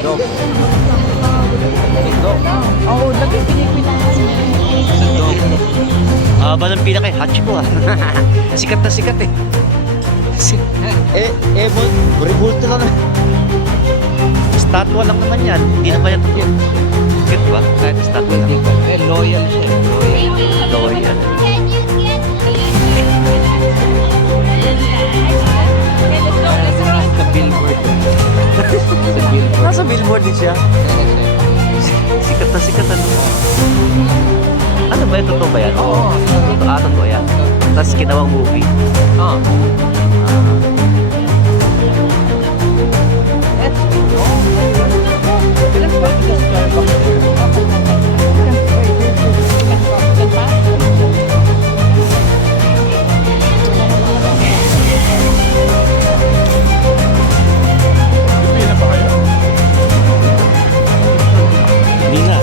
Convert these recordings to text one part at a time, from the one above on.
Dog. Ito. Oo, lagi Pilipinas. Sa dog. Ba ng pila kay Hachiko ah. Sikat na sikat eh. Bulto lang na. Statwa lang naman yan. Hindi naman yan totoo. Sikat ba? Kahit statwa lang. Loyal siya. Loyal. Sa billboard. Sa billboard. Nasa billboard din siya. Sikat na sikat ano. Ano ba yan? Totoo ba yan? Oo. Totoo yan. Tapos kinawang movie. Oo. Hindi nga.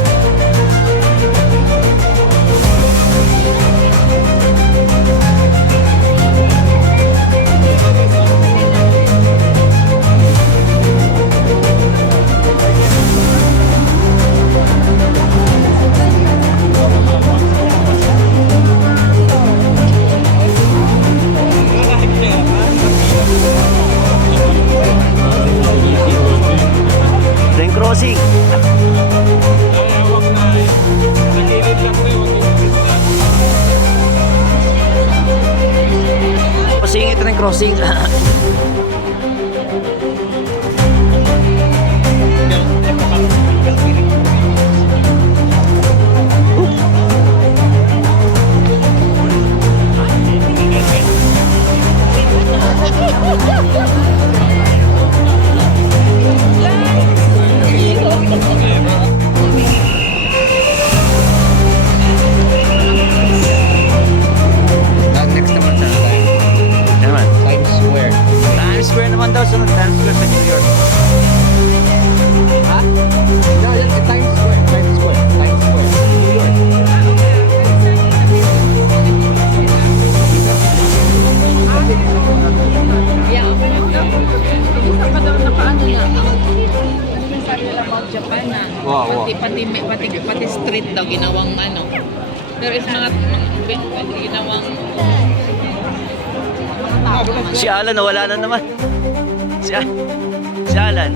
Train crossing. Pasingit ng crossing. Next naman sa Naman. Times Square. Times Square naman daw. Sunod Times Square sa New York. Ha? No, yan si Times Square. Times Square. Times Square. New York. Isa ka daw nakaano na. Ang sabi nila about Japan na. Wow, Pati street daw ginawang ano. There is mga ginawang mga tao naman. Si Alan nawala na naman. Si Alan.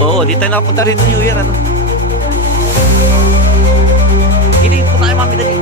Oo, di tayo nakapunta rin sa New Year ano. Hindi po tayo mami dali.